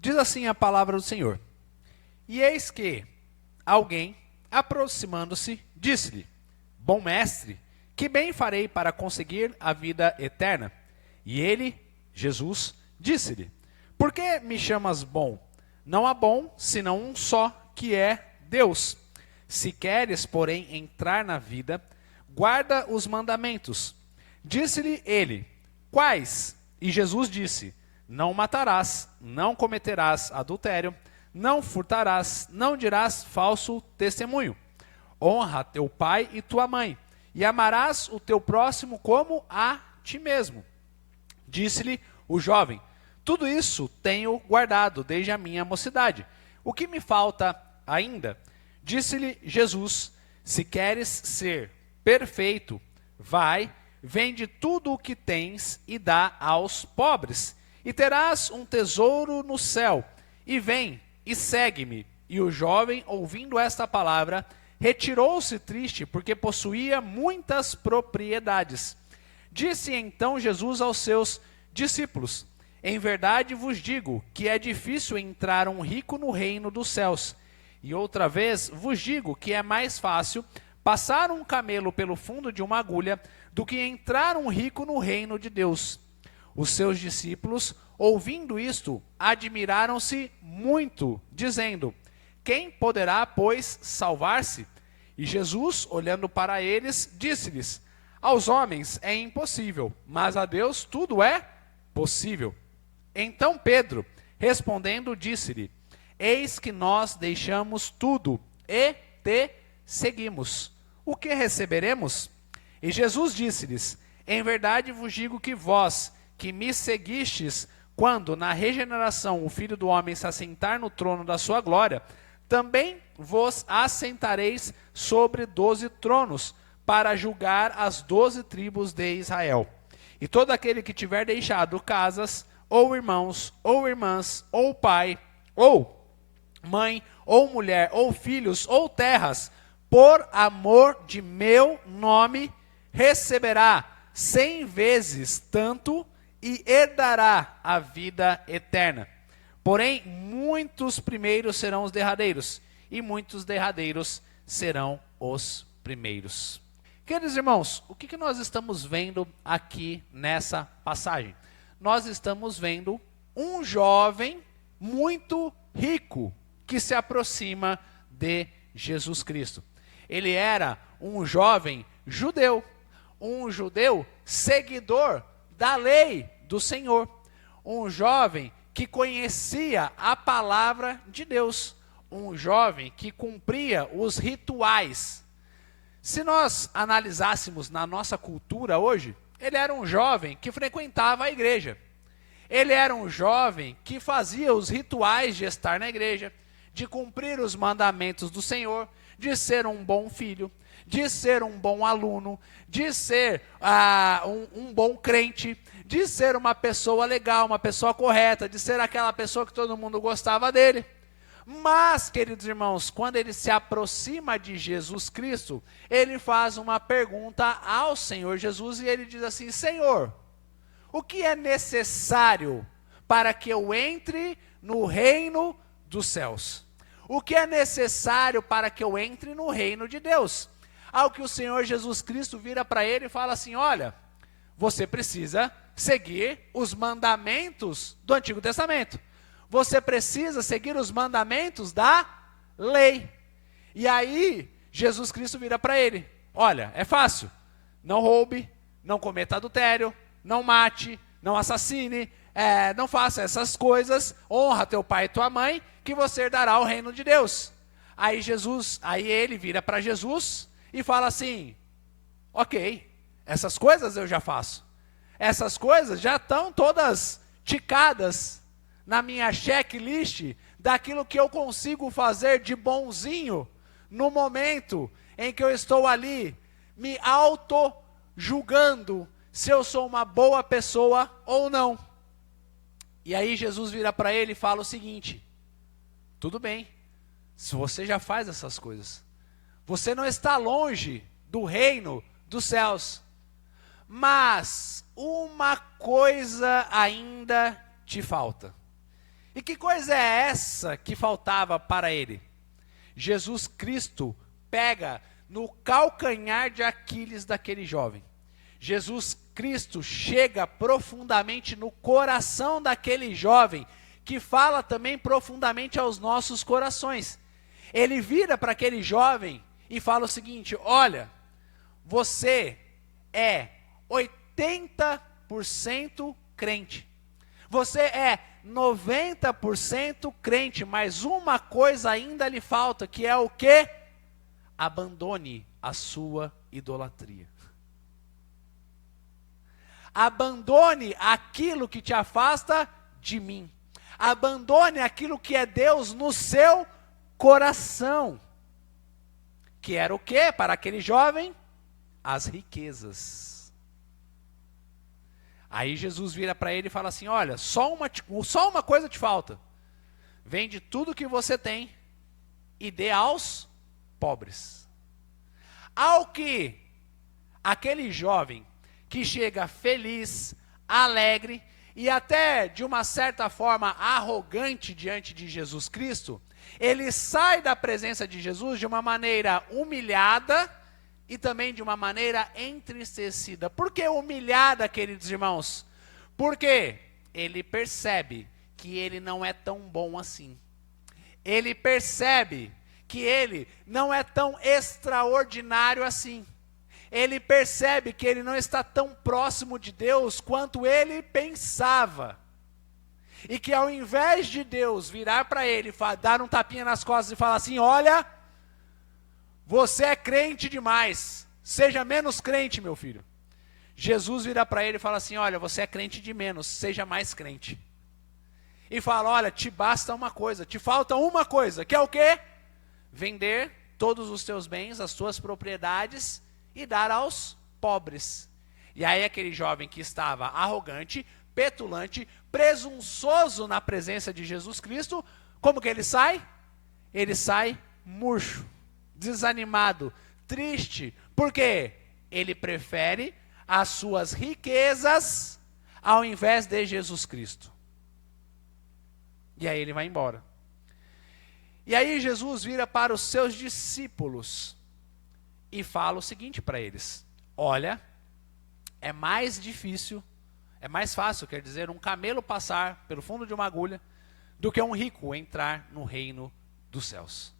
Diz assim a palavra do Senhor. E eis que alguém, aproximando-se, disse-lhe: Bom mestre, que bem farei para conseguir a vida eterna? E ele, Jesus, disse-lhe: Por que me chamas bom? Não há bom, senão um só, que é Deus. Se queres, porém, entrar na vida, guarda os mandamentos. Disse-lhe ele: Quais? E Jesus disse: Não matarás, não cometerás adultério, não furtarás, não dirás falso testemunho. Honra teu pai e tua mãe, e amarás o teu próximo como a ti mesmo. Disse-lhe o jovem: Tudo isso tenho guardado desde a minha mocidade. O que me falta ainda? Disse-lhe Jesus: Se queres ser perfeito, vai, vende tudo o que tens e dá aos pobres, e terás um tesouro no céu. E vem e segue-me. E o jovem, ouvindo esta palavra, retirou-se triste, porque possuía muitas propriedades. Disse então Jesus aos seus discípulos: Em verdade vos digo que é difícil entrar um rico no reino dos céus. E outra vez vos digo que é mais fácil passar um camelo pelo fundo de uma agulha do que entrar um rico no reino de Deus. Os seus discípulos, ouvindo isto, admiraram-se muito, dizendo: Quem poderá, pois, salvar-se? E Jesus, olhando para eles, disse-lhes: Aos homens é impossível, mas a Deus tudo é possível. Então Pedro, respondendo, disse-lhe: Eis que nós deixamos tudo e te seguimos. O que receberemos? E Jesus disse-lhes: Em verdade vos digo que vós, que me seguistes, quando na regeneração o Filho do Homem se assentar no trono da sua glória, também vos assentareis sobre 12 tronos, para julgar as 12 tribos de Israel. E todo aquele que tiver deixado casas, ou irmãos, ou irmãs, ou pai, ou mãe, ou mulher, ou filhos, ou terras, por amor de meu nome, receberá 100 vezes tanto e herdará a vida eterna. Porém, muitos primeiros serão os derradeiros, e muitos derradeiros serão os primeiros. Queridos irmãos, o que nós estamos vendo aqui nessa passagem? Nós estamos vendo um jovem muito rico que se aproxima de Jesus Cristo. Ele era um jovem judeu, um judeu seguidor da lei do Senhor, um jovem que conhecia a palavra de Deus, um jovem que cumpria os rituais. Se nós analisássemos na nossa cultura hoje, ele era um jovem que frequentava a igreja. Ele era um jovem que fazia os rituais de estar na igreja, de cumprir os mandamentos do Senhor, de ser um bom filho, de ser um bom aluno, de ser um bom crente, de ser uma pessoa legal, uma pessoa correta, de ser aquela pessoa que todo mundo gostava dele. Mas, queridos irmãos, quando ele se aproxima de Jesus Cristo, ele faz uma pergunta ao Senhor Jesus e ele diz assim: Senhor, o que é necessário para que eu entre no reino dos céus? O que é necessário para que eu entre no reino de Deus? Ao que o Senhor Jesus Cristo vira para ele e fala assim: olha, você precisa seguir os mandamentos do Antigo Testamento. Você precisa seguir os mandamentos da lei. E aí, Jesus Cristo vira para ele: olha, é fácil. Não roube, não cometa adultério, não mate, não assassine, não faça essas coisas, honra teu pai e tua mãe, que você herdará o reino de Deus. Aí ele vira para Jesus e fala assim: ok, essas coisas eu já faço. Essas coisas já estão todas ticadas na minha checklist daquilo que eu consigo fazer de bonzinho no momento em que eu estou ali me auto-julgando se eu sou uma boa pessoa ou não. E aí Jesus vira para ele e fala o seguinte: tudo bem, se você já faz essas coisas, você não está longe do reino dos céus, mas uma coisa ainda te falta. E que coisa é essa que faltava para ele? Jesus Cristo pega no calcanhar de Aquiles daquele jovem. Jesus Cristo chega profundamente no coração daquele jovem, que fala também profundamente aos nossos corações. Ele vira para aquele jovem e fala o seguinte: olha, você é 80% crente. Você é 90% crente, mas uma coisa ainda lhe falta, que é o quê? Abandone a sua idolatria. Abandone aquilo que te afasta de mim. Abandone aquilo que é Deus no seu coração. Que era o quê para aquele jovem? As riquezas. Aí Jesus vira para ele e fala assim: olha, só uma coisa te falta. Vende tudo que você tem e dê aos pobres. Ao que aquele jovem que chega feliz, alegre e até de uma certa forma arrogante diante de Jesus Cristo, ele sai da presença de Jesus de uma maneira humilhada e também de uma maneira entristecida. Por que humilhada, queridos irmãos? Porque ele percebe que ele não é tão bom assim. Ele percebe que ele não é tão extraordinário assim. Ele percebe que ele não está tão próximo de Deus quanto ele pensava. E que ao invés de Deus virar para ele, dar um tapinha nas costas e falar assim: olha, você é crente demais, seja menos crente, meu filho. Jesus vira para ele e fala assim: olha, você é crente de menos, seja mais crente. E fala: olha, te basta uma coisa, te falta uma coisa, que é o quê? Vender todos os teus bens, as tuas propriedades e dar aos pobres. E aí aquele jovem que estava arrogante, petulante, presunçoso na presença de Jesus Cristo, como que ele sai? Ele sai murcho, desanimado, triste. Por quê? Ele prefere as suas riquezas ao invés de Jesus Cristo. E aí ele vai embora. E aí Jesus vira para os seus discípulos e fala o seguinte para eles: olha, é mais fácil, quer dizer, um camelo passar pelo fundo de uma agulha do que um rico entrar no reino dos céus.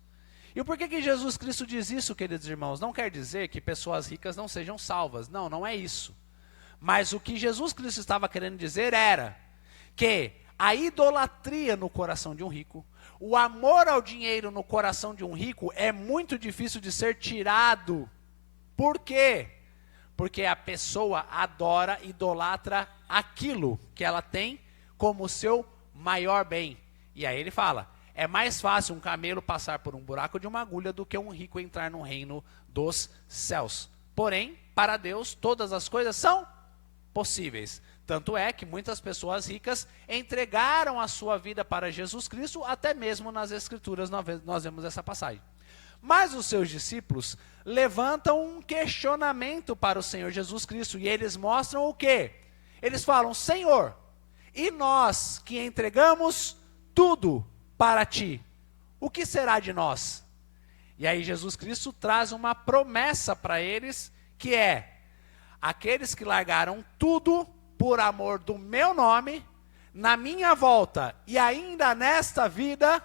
E por que Jesus Cristo diz isso, queridos irmãos? Não quer dizer que pessoas ricas não sejam salvas. Não, não é isso. Mas o que Jesus Cristo estava querendo dizer era que a idolatria no coração de um rico, o amor ao dinheiro no coração de um rico é muito difícil de ser tirado. Por quê? Porque a pessoa adora, idolatra aquilo que ela tem como seu maior bem. E aí ele fala: é mais fácil um camelo passar por um buraco de uma agulha do que um rico entrar no reino dos céus. Porém, para Deus, todas as coisas são possíveis. Tanto é que muitas pessoas ricas entregaram a sua vida para Jesus Cristo, até mesmo nas Escrituras nós vemos essa passagem. Mas os seus discípulos levantam um questionamento para o Senhor Jesus Cristo, e eles mostram o quê? Eles falam: Senhor, e nós que entregamos tudo para ti, o que será de nós? E aí Jesus Cristo traz uma promessa para eles, que é: aqueles que largaram tudo por amor do meu nome, na minha volta e ainda nesta vida,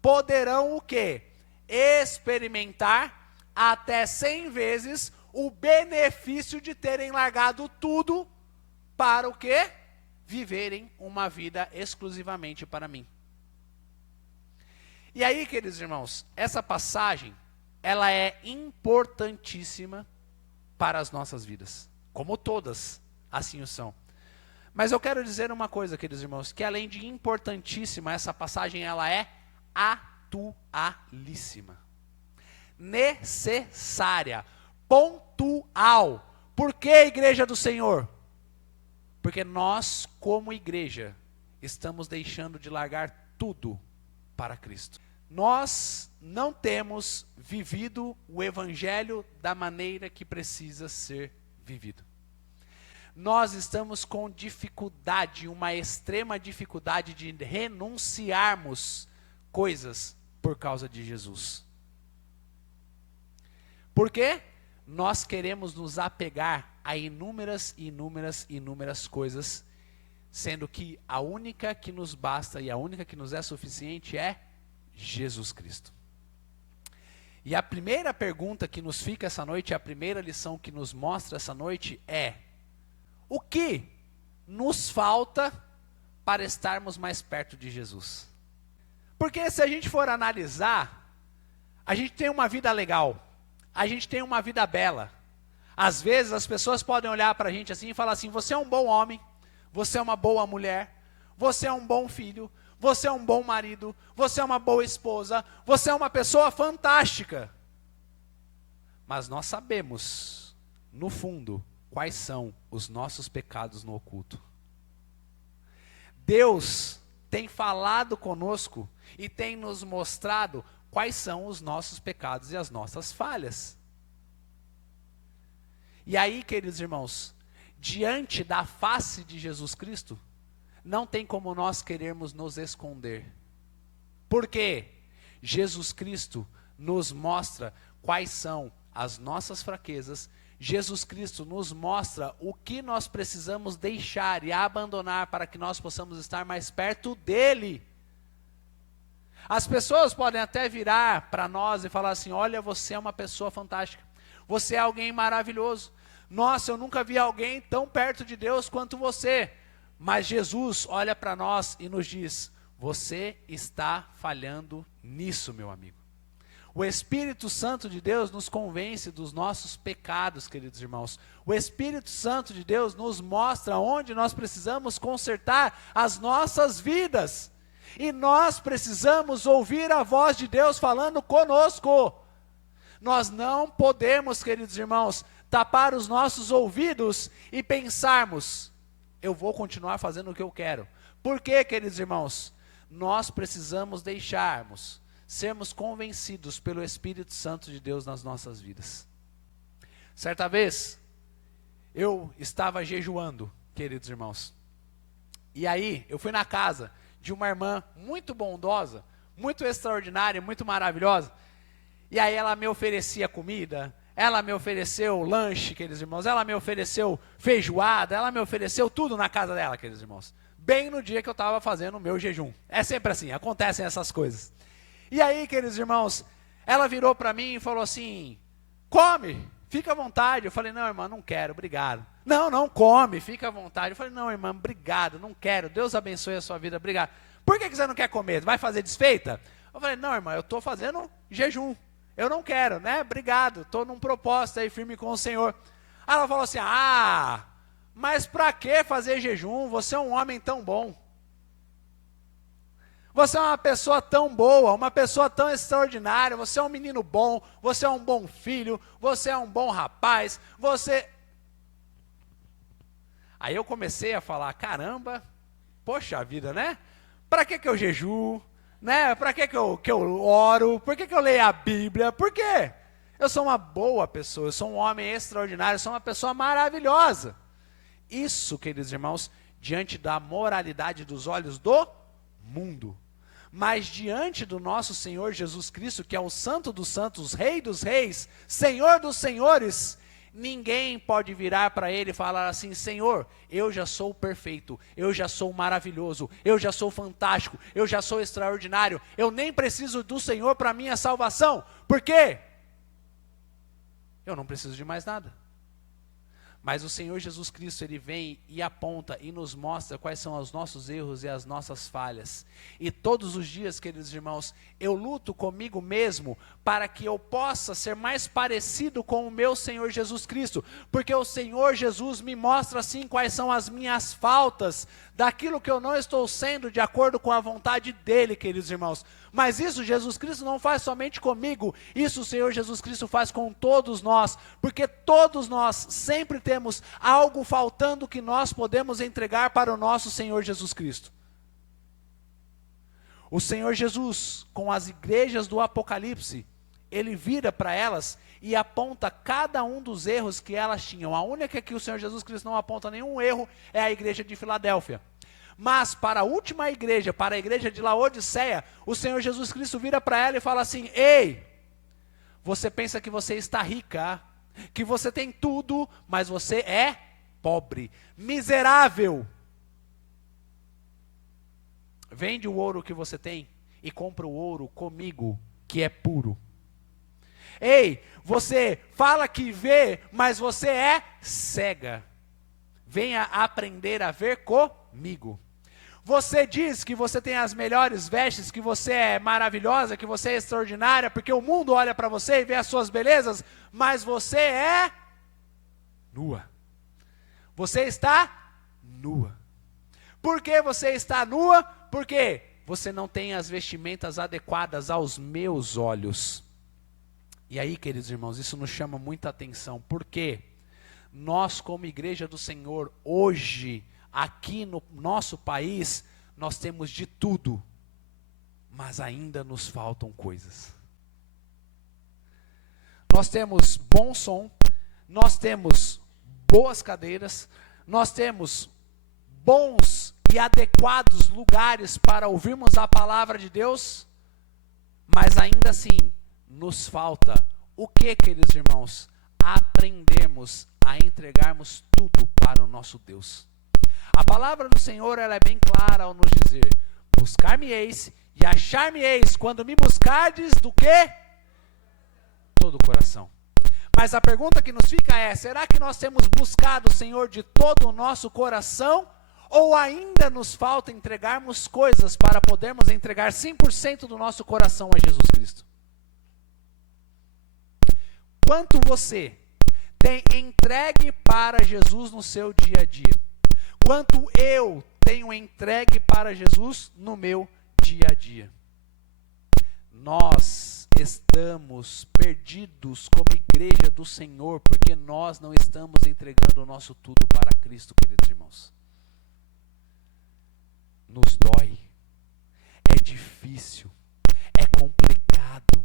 poderão o quê? Experimentar até 100 vezes o benefício de terem largado tudo para o quê? Viverem uma vida exclusivamente para mim. E aí, queridos irmãos, essa passagem, ela é importantíssima para as nossas vidas, como todas assim o são. Mas eu quero dizer uma coisa, queridos irmãos, que além de importantíssima, essa passagem ela é atualíssima, necessária, pontual. Por que, igreja do Senhor? Porque nós, como igreja, estamos deixando de largar tudo para Cristo. Nós não temos vivido o evangelho da maneira que precisa ser vivido. nós estamos com dificuldade, uma extrema dificuldade de renunciarmos coisas por causa de Jesus. Por quê? Nós queremos nos apegar a inúmeras coisas, sendo que a única que nos basta e a única que nos é suficiente é Jesus Cristo. E a primeira pergunta que nos fica essa noite, a primeira lição que nos mostra essa noite é: o que nos falta para estarmos mais perto de Jesus? Porque se a gente for analisar, a gente tem uma vida legal, a gente tem uma vida bela. Às vezes as pessoas podem olhar para a gente assim e falar assim: você é um bom homem, você é uma boa mulher, você é um bom filho, você é um bom marido, você é uma boa esposa, você é uma pessoa fantástica. Mas nós sabemos, no fundo, quais são os nossos pecados no oculto. Deus tem falado conosco e tem nos mostrado quais são os nossos pecados e as nossas falhas. E aí, queridos irmãos, diante da face de Jesus Cristo, não tem como nós querermos nos esconder. Por quê? Jesus Cristo nos mostra quais são as nossas fraquezas. Jesus Cristo nos mostra o que nós precisamos deixar e abandonar para que nós possamos estar mais perto dele. As pessoas podem até virar para nós e falar assim: olha, você é uma pessoa fantástica, você é alguém maravilhoso, nossa, eu nunca vi alguém tão perto de Deus quanto você. Mas Jesus olha para nós e nos diz: você está falhando nisso, meu amigo. O Espírito Santo de Deus nos convence dos nossos pecados, queridos irmãos. O Espírito Santo de Deus nos mostra onde nós precisamos consertar as nossas vidas. E nós precisamos ouvir a voz de Deus falando conosco. Nós não podemos, queridos irmãos, tapar os nossos ouvidos e pensarmos: eu vou continuar fazendo o que eu quero. Por quê, queridos irmãos? Nós precisamos sermos convencidos pelo Espírito Santo de Deus nas nossas vidas. Certa vez, eu estava jejuando, queridos irmãos. E aí, eu fui na casa de uma irmã muito bondosa, muito extraordinária, muito maravilhosa. E aí ela me oferecia comida, ela me ofereceu lanche, queridos irmãos, ela me ofereceu feijoada, ela me ofereceu tudo na casa dela, queridos irmãos. Bem no dia que eu estava fazendo o meu jejum. É sempre assim, acontecem essas coisas. E aí, queridos irmãos, ela virou para mim e falou assim: come, fica à vontade. Eu falei: não, irmã, não quero, obrigado. Não, come, fica à vontade. Eu falei: não, irmã, obrigado, não quero, Deus abençoe a sua vida, obrigado. Por que você não quer comer? Vai fazer desfeita? Eu falei: não, irmã, eu estou fazendo jejum, eu não quero, né, obrigado, estou num propósito aí firme com o Senhor. Aí ela falou assim: mas para que fazer jejum? Você é um homem tão bom. Você é uma pessoa tão boa, uma pessoa tão extraordinária, você é um menino bom, você é um bom filho, você é um bom rapaz, Aí eu comecei a falar: caramba, poxa vida, né? Para que eu jejuo? Né? Para que eu oro? Por que eu leio a Bíblia? Por quê? Eu sou uma boa pessoa, eu sou um homem extraordinário, eu sou uma pessoa maravilhosa. Isso, queridos irmãos, diante da moralidade dos olhos do mundo. Mas diante do nosso Senhor Jesus Cristo, que é o Santo dos Santos, Rei dos Reis, Senhor dos Senhores, ninguém pode virar para ele e falar assim: Senhor, eu já sou perfeito, eu já sou maravilhoso, eu já sou fantástico, eu já sou extraordinário, eu nem preciso do Senhor para minha salvação. Por quê? Eu não preciso de mais nada. Mas o Senhor Jesus Cristo, Ele vem e aponta e nos mostra quais são os nossos erros e as nossas falhas. E todos os dias, queridos irmãos, eu luto comigo mesmo para que eu possa ser mais parecido com o meu Senhor Jesus Cristo. Porque o Senhor Jesus me mostra assim quais são as minhas faltas, daquilo que eu não estou sendo de acordo com a vontade dEle, queridos irmãos. Mas isso Jesus Cristo não faz somente comigo, isso o Senhor Jesus Cristo faz com todos nós, porque todos nós sempre temos algo faltando que nós podemos entregar para o nosso Senhor Jesus Cristo. O Senhor Jesus, com as igrejas do Apocalipse, Ele vira para elas e aponta cada um dos erros que elas tinham. A única que o Senhor Jesus Cristo não aponta nenhum erro é a igreja de Filadélfia. Mas para a última igreja, para a igreja de Laodiceia, o Senhor Jesus Cristo vira para ela e fala assim: ei, você pensa que você está rica, que você tem tudo, mas você é pobre, miserável. Vende o ouro que você tem e compra o ouro comigo, que é puro. Ei, você fala que vê, mas você é cega. Venha aprender a ver comigo. Você diz que você tem as melhores vestes, que você é maravilhosa, que você é extraordinária, porque o mundo olha para você e vê as suas belezas, mas você é nua. Você está nua. Por que você está nua? Porque você não tem as vestimentas adequadas aos meus olhos. E aí, queridos irmãos, isso nos chama muita atenção, porque nós, como igreja do Senhor, hoje, aqui no nosso país, nós temos de tudo, mas ainda nos faltam coisas. Nós temos bom som, nós temos boas cadeiras, nós temos bons e adequados lugares para ouvirmos a palavra de Deus, mas ainda assim, nos falta o que, queridos irmãos? Aprendermos a entregarmos tudo para o nosso Deus. A palavra do Senhor, ela é bem clara ao nos dizer: buscar-me-eis e achar-me-eis quando me buscardes do que? Todo o coração. Mas a pergunta que nos fica é: será que nós temos buscado o Senhor de todo o nosso coração? Ou ainda nos falta entregarmos coisas para podermos entregar 100% do nosso coração a Jesus Cristo? Quanto você tem entregue para Jesus no seu dia a dia? Quanto eu tenho entregue para Jesus no meu dia a dia? Nós estamos perdidos como igreja do Senhor, porque nós não estamos entregando o nosso tudo para Cristo, queridos irmãos. Nos dói, é difícil, é complicado,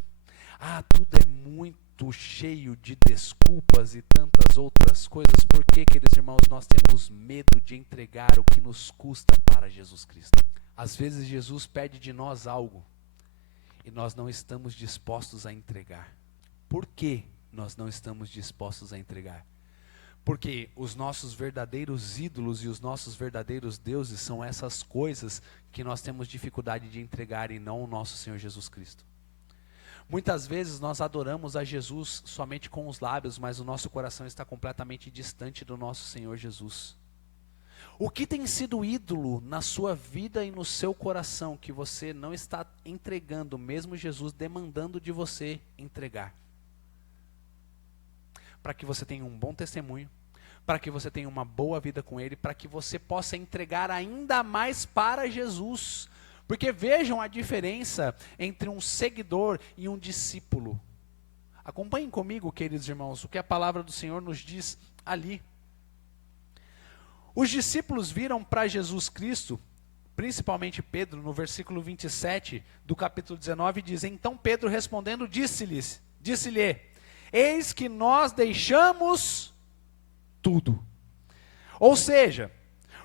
tudo é muito cheio de desculpas e tantas outras coisas. Por que, queridos irmãos, nós temos medo de entregar o que nos custa para Jesus Cristo? Às vezes Jesus pede de nós algo e nós não estamos dispostos a entregar. Por que nós não estamos dispostos a entregar? Porque os nossos verdadeiros ídolos e os nossos verdadeiros deuses são essas coisas que nós temos dificuldade de entregar e não o nosso Senhor Jesus Cristo. Muitas vezes nós adoramos a Jesus somente com os lábios, mas o nosso coração está completamente distante do nosso Senhor Jesus. O que tem sido ídolo na sua vida e no seu coração que você não está entregando, mesmo Jesus demandando de você entregar? Para que você tenha um bom testemunho, para que você tenha uma boa vida com Ele, para que você possa entregar ainda mais para Jesus. Porque vejam a diferença entre um seguidor e um discípulo. Acompanhem comigo, queridos irmãos, o que a palavra do Senhor nos diz ali. Os discípulos viram para Jesus Cristo, principalmente Pedro, no versículo 27 do capítulo 19, diz: então Pedro respondendo disse-lhe, eis que nós deixamos tudo. Ou seja,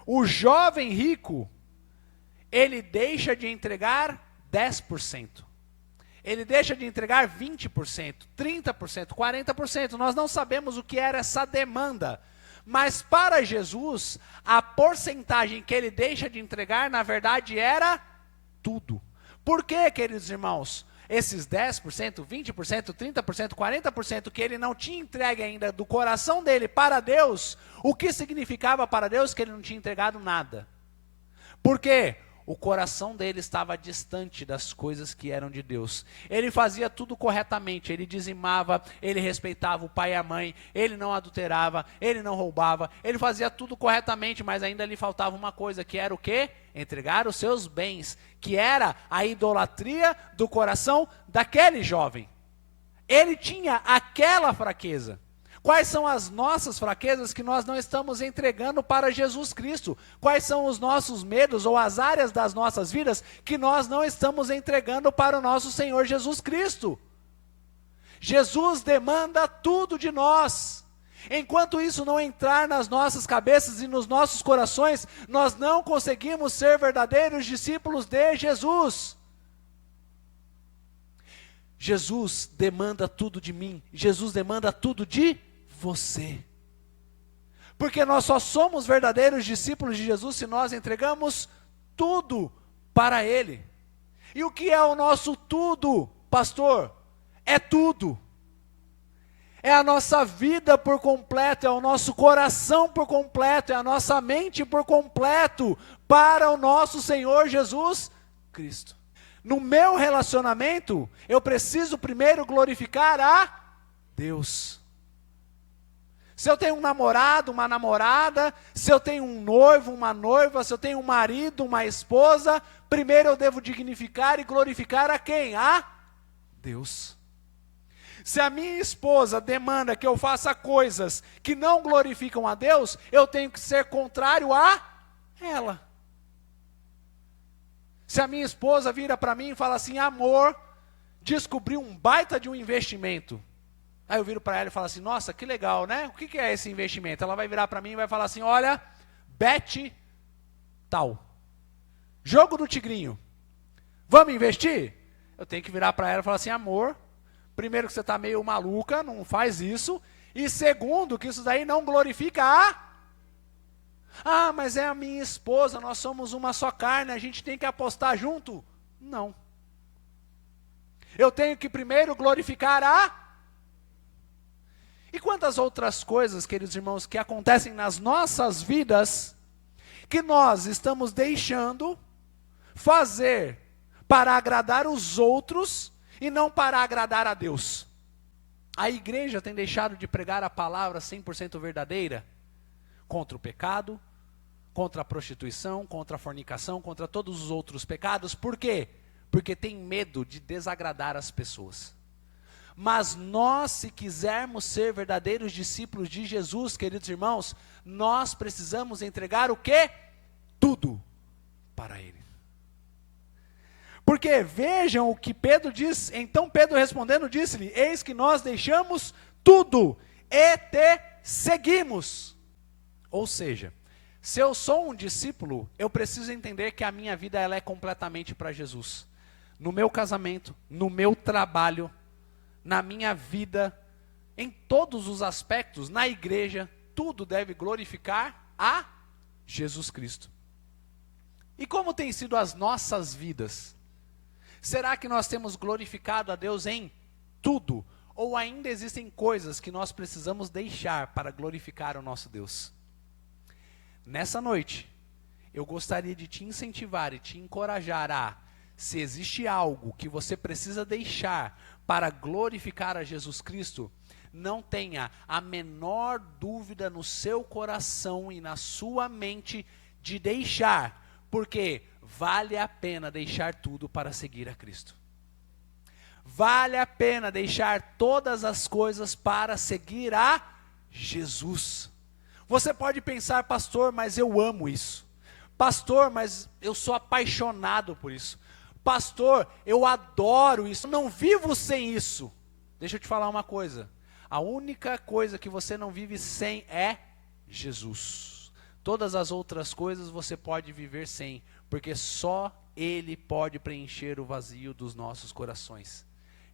o jovem rico, ele deixa de entregar 10%. Ele deixa de entregar 20%, 30%, 40%. Nós não sabemos o que era essa demanda. Mas para Jesus, a porcentagem que ele deixa de entregar, na verdade, era tudo. Por quê, queridos irmãos? Esses 10%, 20%, 30%, 40% que ele não tinha entregue ainda do coração dele para Deus, o que significava para Deus que ele não tinha entregado nada? Por quê? O coração dele estava distante das coisas que eram de Deus. Ele fazia tudo corretamente, ele dizimava, ele respeitava o pai e a mãe, ele não adulterava, ele não roubava, ele fazia tudo corretamente, mas ainda lhe faltava uma coisa, que era o quê? Entregar os seus bens, que era a idolatria do coração daquele jovem. Ele tinha aquela fraqueza. Quais são as nossas fraquezas que nós não estamos entregando para Jesus Cristo? Quais são os nossos medos ou as áreas das nossas vidas que nós não estamos entregando para o nosso Senhor Jesus Cristo? Jesus demanda tudo de nós. Enquanto isso não entrar nas nossas cabeças e nos nossos corações, nós não conseguimos ser verdadeiros discípulos de Jesus. Jesus demanda tudo de mim, Jesus demanda tudo de você. Porque nós só somos verdadeiros discípulos de Jesus se nós entregamos tudo para Ele. E o que é o nosso tudo, pastor? É tudo. É a nossa vida por completo, é o nosso coração por completo, é a nossa mente por completo para o nosso Senhor Jesus Cristo. No meu relacionamento, eu preciso primeiro glorificar a Deus. Se eu tenho um namorado, uma namorada, se eu tenho um noivo, uma noiva, se eu tenho um marido, uma esposa, primeiro eu devo dignificar e glorificar a quem? A Deus. Se a minha esposa demanda que eu faça coisas que não glorificam a Deus, eu tenho que ser contrário a ela. Se a minha esposa vira para mim e fala assim, amor, descobri um baita de um investimento. Aí eu viro para ela e falo assim, nossa, que legal, né? O que é esse investimento? Ela vai virar para mim e vai falar assim, olha, bet tal. Jogo do Tigrinho. Vamos investir? Eu tenho que virar para ela e falar assim, amor, primeiro que você está meio maluca, não faz isso. E segundo, que isso daí não glorifica a... Ah, mas é a minha esposa, nós somos uma só carne, a gente tem que apostar junto? Não. Eu tenho que primeiro glorificar a... E quantas outras coisas, queridos irmãos, que acontecem nas nossas vidas, que nós estamos deixando fazer para agradar os outros e não para agradar a Deus. A igreja tem deixado de pregar a palavra 100% verdadeira contra o pecado, contra a prostituição, contra a fornicação, contra todos os outros pecados. Por quê? Porque tem medo de desagradar as pessoas. Mas nós, se quisermos ser verdadeiros discípulos de Jesus, queridos irmãos, nós precisamos entregar o quê? Tudo para Ele. Porque vejam o que Pedro diz. Então Pedro respondendo disse-lhe, eis que nós deixamos tudo e te seguimos. Ou seja, se eu sou um discípulo, eu preciso entender que a minha vida ela é completamente para Jesus. No meu casamento, no meu trabalho, na minha vida, em todos os aspectos, na igreja, tudo deve glorificar a Jesus Cristo. E como tem sido as nossas vidas? Será que nós temos glorificado a Deus em tudo? Ou ainda existem coisas que nós precisamos deixar para glorificar o nosso Deus? Nessa noite, eu gostaria de te incentivar e te encorajar a, se existe algo que você precisa deixar para glorificar a Jesus Cristo, não tenha a menor dúvida no seu coração e na sua mente de deixar, porque vale a pena deixar tudo para seguir a Cristo. Vale a pena deixar todas as coisas para seguir a Jesus. Você pode pensar, pastor, mas eu amo isso. Pastor, mas eu sou apaixonado por isso. Pastor, eu adoro isso, não vivo sem isso. Deixa eu te falar uma coisa. A única coisa que você não vive sem é Jesus. Todas as outras coisas você pode viver sem, porque só Ele pode preencher o vazio dos nossos corações.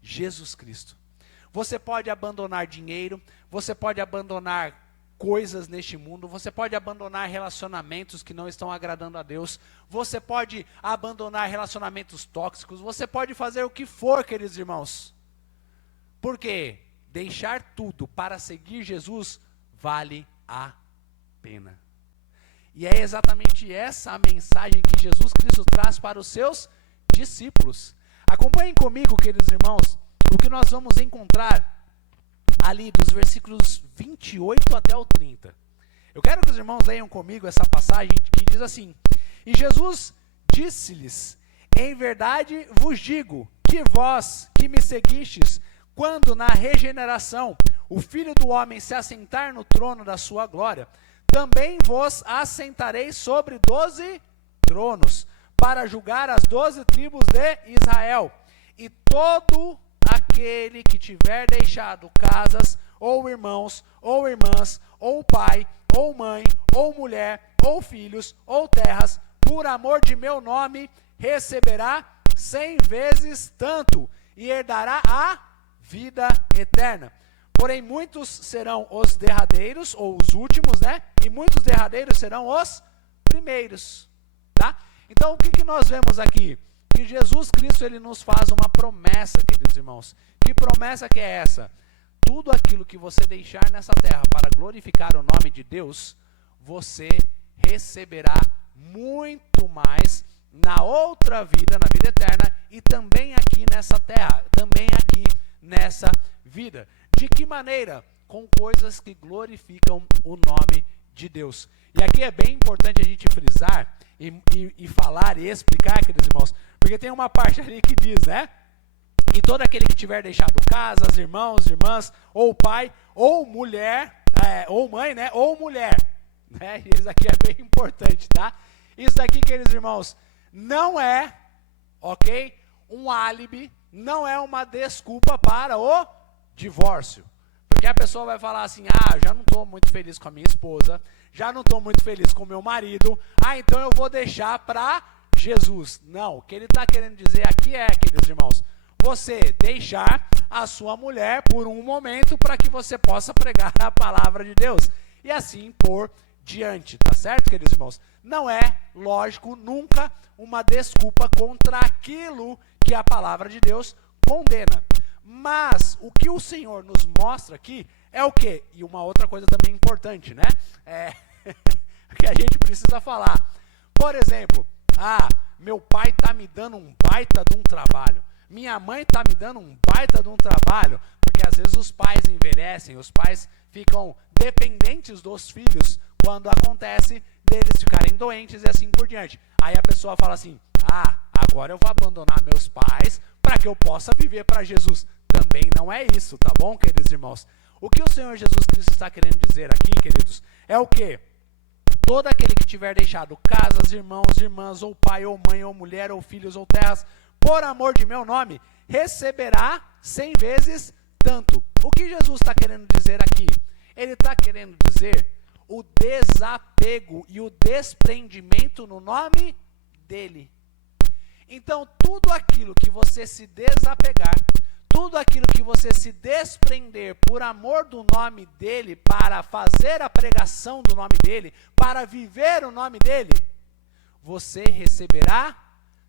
Jesus Cristo. Você pode abandonar dinheiro, você pode abandonar coisas neste mundo, você pode abandonar relacionamentos que não estão agradando a Deus, você pode abandonar relacionamentos tóxicos, você pode fazer o que for, queridos irmãos. Porque deixar tudo para seguir Jesus vale a pena. E é exatamente essa a mensagem que Jesus Cristo traz para os seus discípulos. Acompanhem comigo, queridos irmãos, o que nós vamos encontrar ali dos versículos 28 até o 30. Eu quero que os irmãos leiam comigo essa passagem que diz assim: E Jesus disse-lhes, em verdade vos digo, que vós que me seguistes, quando na regeneração o Filho do Homem se assentar no trono da sua glória, também vos assentareis sobre 12 tronos, para julgar as 12 tribos de Israel. E todo aquele que tiver deixado casas, ou irmãos, ou irmãs, ou pai, ou mãe, ou mulher, ou filhos, ou terras, por amor de meu nome, receberá 100 vezes tanto, e herdará a vida eterna. Porém, muitos serão os derradeiros, ou os últimos, né? E muitos derradeiros serão os primeiros, tá? Então, o que nós vemos aqui? Que Jesus Cristo, ele nos faz uma promessa, queridos irmãos. Que promessa que é essa? Tudo aquilo que você deixar nessa terra para glorificar o nome de Deus, você receberá muito mais na outra vida, na vida eterna, e também aqui nessa terra, também aqui nessa vida. De que maneira? Com coisas que glorificam o nome de Deus. E aqui é bem importante a gente frisar e falar e explicar, queridos irmãos, porque tem uma parte ali que diz, né? E todo aquele que tiver deixado casas, irmãos, irmãs, ou pai, ou mulher, ou mãe, né? Ou mulher, né? Isso aqui é bem importante, tá? Isso daqui, queridos irmãos, não é, ok? Um álibi, não é uma desculpa para o divórcio. Porque a pessoa vai falar assim, já não estou muito feliz com a minha esposa, já não estou muito feliz com o meu marido, então eu vou deixar para Jesus. Não, o que ele está querendo dizer aqui é, queridos irmãos, você deixar a sua mulher por um momento para que você possa pregar a palavra de Deus. E assim por diante, tá certo, queridos irmãos? Não é, lógico, nunca uma desculpa contra aquilo que a palavra de Deus condena. Mas o que o Senhor nos mostra aqui é o quê? E uma outra coisa também importante, né? Que a gente precisa falar. Por exemplo, meu pai está me dando um baita de um trabalho. Minha mãe está me dando um baita de um trabalho. Porque às vezes os pais envelhecem, os pais ficam dependentes dos filhos quando acontece deles ficarem doentes e assim por diante. Aí a pessoa fala assim, agora eu vou abandonar meus pais para que eu possa viver para Jesus. Também não é isso, tá bom, queridos irmãos? O que o Senhor Jesus Cristo está querendo dizer aqui, queridos, é o quê? Todo aquele que tiver deixado casas, irmãos, irmãs, ou pai, ou mãe, ou mulher, ou filhos, ou terras, por amor de meu nome, receberá 100 vezes tanto. O que Jesus está querendo dizer aqui? Ele está querendo dizer o desapego e o desprendimento no nome dele. Então, tudo aquilo que você se desapegar, tudo aquilo que você se desprender por amor do nome dele, para fazer a pregação do nome dele, para viver o nome dele, você receberá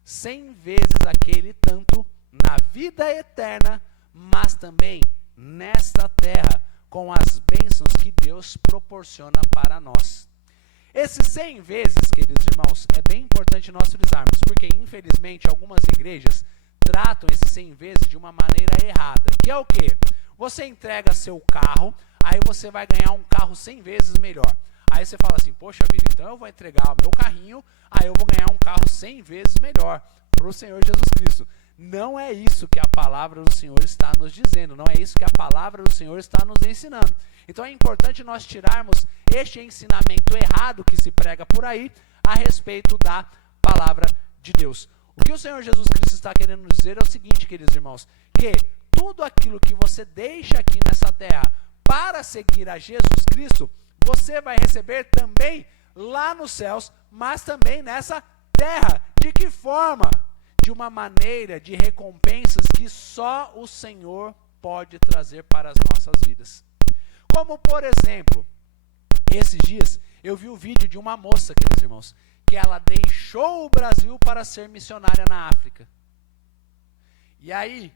100 vezes aquele tanto na vida eterna, mas também nesta terra, com as bênçãos que Deus proporciona para nós. Esses 100 vezes, queridos irmãos, é bem importante nós frisarmos, porque infelizmente algumas igrejas tratam esses 100 vezes de uma maneira errada, que é o quê? Você entrega seu carro, aí você vai ganhar um carro 100 vezes melhor. Aí você fala assim, poxa vida, então eu vou entregar o meu carrinho, aí eu vou ganhar um carro 100 vezes melhor para o Senhor Jesus Cristo. Não é isso que a palavra do Senhor está nos dizendo, não é isso que a palavra do Senhor está nos ensinando. Então é importante nós tirarmos este ensinamento errado que se prega por aí a respeito da palavra de Deus. O que o Senhor Jesus Cristo está querendo dizer é o seguinte, queridos irmãos, que tudo aquilo que você deixa aqui nessa terra para seguir a Jesus Cristo, você vai receber também lá nos céus, mas também nessa terra. De que forma? De uma maneira de recompensas que só o Senhor pode trazer para as nossas vidas. Como, por exemplo, esses dias eu vi o vídeo de uma moça, queridos irmãos, que ela deixou o Brasil para ser missionária na África. E aí,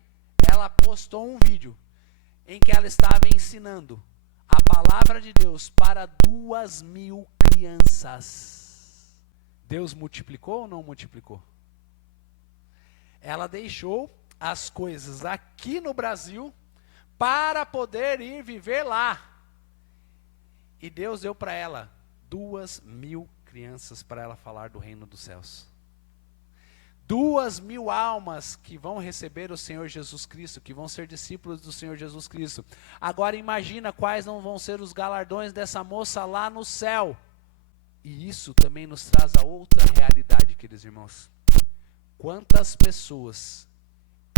ela postou um vídeo em que ela estava ensinando a palavra de Deus para 2.000 crianças. Deus multiplicou ou não multiplicou? Ela deixou as coisas aqui no Brasil para poder ir viver lá. E Deus deu para ela 2.000 crianças para ela falar do reino dos céus. 2.000 almas que vão receber o Senhor Jesus Cristo, que vão ser discípulos do Senhor Jesus Cristo. Agora imagina quais não vão ser os galardões dessa moça lá no céu. E isso também nos traz a outra realidade, queridos irmãos. Quantas pessoas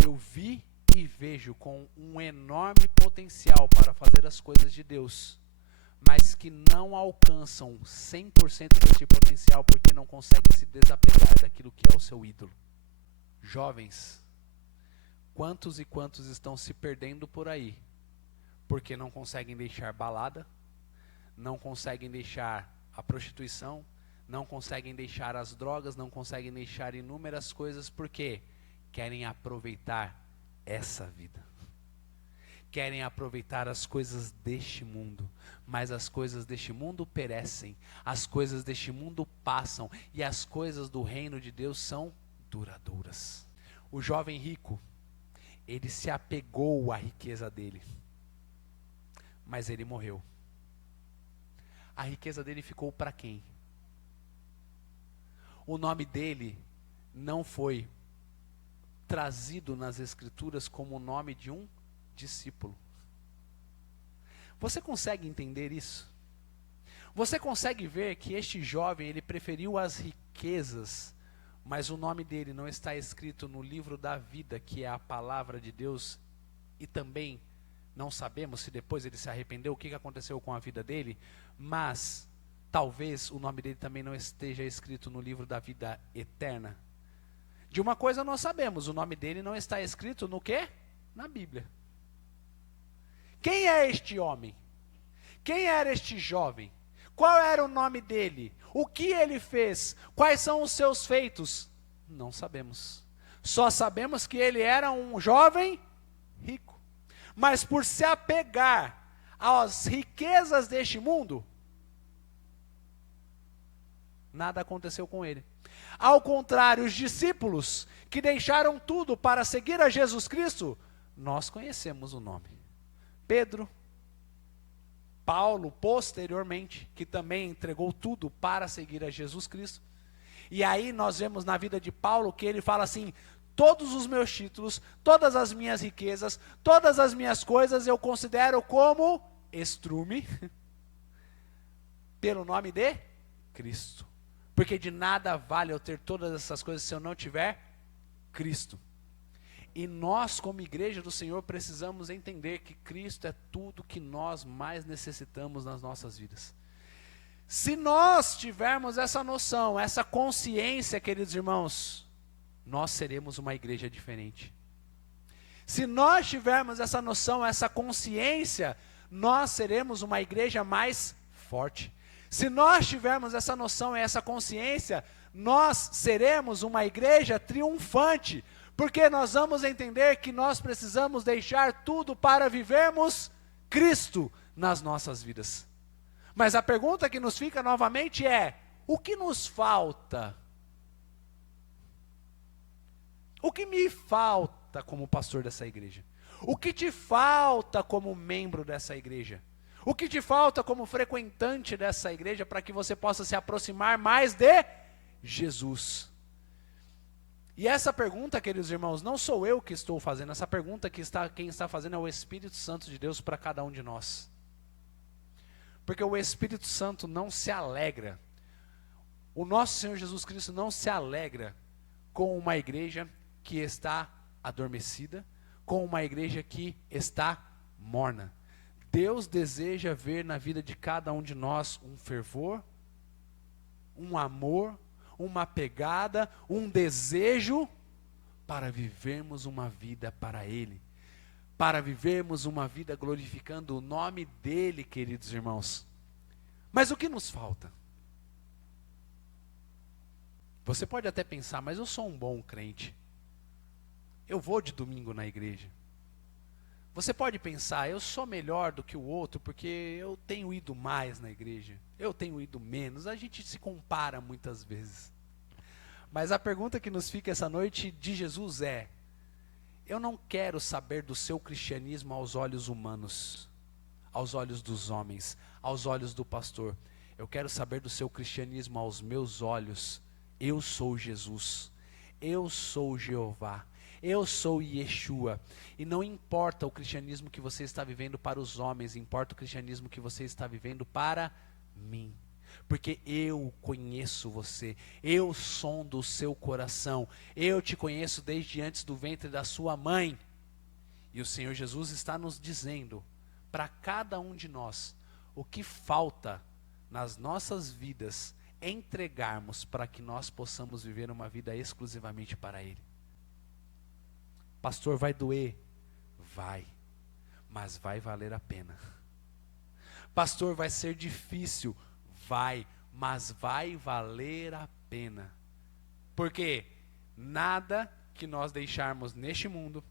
eu vi e vejo com um enorme potencial para fazer as coisas de Deus, mas que não alcançam 100% desse potencial porque não conseguem se desapegar daquilo que é o seu ídolo. Jovens, quantos e quantos estão se perdendo por aí porque não conseguem deixar balada, não conseguem deixar a prostituição, não conseguem deixar as drogas, não conseguem deixar inúmeras coisas porque querem aproveitar essa vida. Querem aproveitar as coisas deste mundo, mas as coisas deste mundo perecem, as coisas deste mundo passam e as coisas do reino de Deus são duradouras. O jovem rico, ele se apegou à riqueza dele, mas ele morreu. A riqueza dele ficou para quem? O nome dele não foi trazido nas escrituras como o nome de um discípulo. Você consegue entender isso? Você consegue ver que este jovem, ele preferiu as riquezas, mas o nome dele não está escrito no livro da vida, que é a palavra de Deus, e também não sabemos se depois ele se arrependeu, o que aconteceu com a vida dele, mas talvez o nome dele também não esteja escrito no livro da vida eterna. De uma coisa nós sabemos, o nome dele não está escrito no quê? Na Bíblia. Quem é este homem? Quem era este jovem? Qual era o nome dele? O que ele fez? Quais são os seus feitos? Não sabemos. Só sabemos que ele era um jovem rico. Mas por se apegar às riquezas deste mundo, nada aconteceu com ele. Ao contrário, os discípulos que deixaram tudo para seguir a Jesus Cristo, nós conhecemos o nome. Pedro, Paulo, posteriormente, que também entregou tudo para seguir a Jesus Cristo. E aí nós vemos na vida de Paulo que ele fala assim: todos os meus títulos, todas as minhas riquezas, todas as minhas coisas eu considero como estrume pelo nome de Cristo. Porque de nada vale eu ter todas essas coisas se eu não tiver Cristo. E nós, como igreja do Senhor, precisamos entender que Cristo é tudo que nós mais necessitamos nas nossas vidas. Se nós tivermos essa noção, essa consciência, queridos irmãos, nós seremos uma igreja diferente. Se nós tivermos essa noção, essa consciência, nós seremos uma igreja mais forte. Se nós tivermos essa noção e essa consciência, nós seremos uma igreja triunfante, porque nós vamos entender que nós precisamos deixar tudo para vivermos Cristo nas nossas vidas. Mas a pergunta que nos fica novamente é: o que nos falta? O que me falta como pastor dessa igreja? O que te falta como membro dessa igreja? O que te falta como frequentante dessa igreja para que você possa se aproximar mais de Jesus? E essa pergunta, queridos irmãos, não sou eu que estou fazendo, essa pergunta quem está fazendo é o Espírito Santo de Deus para cada um de nós. Porque o Espírito Santo não se alegra, o nosso Senhor Jesus Cristo não se alegra com uma igreja que está adormecida, com uma igreja que está morna. Deus deseja ver na vida de cada um de nós um fervor, um amor, uma pegada, um desejo para vivermos uma vida para Ele, para vivermos uma vida glorificando o nome dEle, queridos irmãos. Mas o que nos falta? Você pode até pensar, mas eu sou um bom crente, eu vou de domingo na igreja. Você pode pensar, eu sou melhor do que o outro porque eu tenho ido mais na igreja, eu tenho ido menos, a gente se compara muitas vezes. Mas a pergunta que nos fica essa noite de Jesus é: eu não quero saber do seu cristianismo aos olhos humanos, aos olhos dos homens, aos olhos do pastor. Eu quero saber do seu cristianismo aos meus olhos. Eu sou Jesus, eu sou Jeová, eu sou Yeshua. E não importa o cristianismo que você está vivendo para os homens, importa o cristianismo que você está vivendo para mim. Porque eu conheço você, eu sondo o seu coração, eu te conheço desde antes do ventre da sua mãe. E o Senhor Jesus está nos dizendo, para cada um de nós, o que falta nas nossas vidas entregarmos para que nós possamos viver uma vida exclusivamente para Ele. Pastor, vai doer? Vai, mas vai valer a pena. Pastor, vai ser difícil? Vai, mas vai valer a pena. Porque nada que nós deixarmos neste mundo,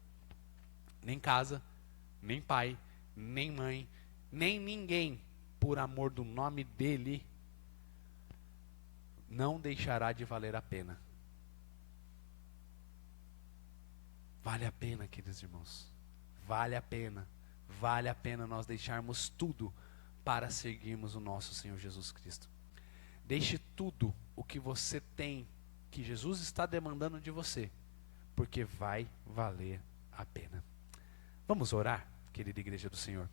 nem casa, nem pai, nem mãe, nem ninguém, por amor do nome dele, não deixará de valer a pena. Vale a pena, queridos irmãos. Vale a pena. Vale a pena nós deixarmos tudo para seguirmos o nosso Senhor Jesus Cristo. Deixe tudo o que você tem, que Jesus está demandando de você, porque vai valer a pena. Vamos orar, querida igreja do Senhor.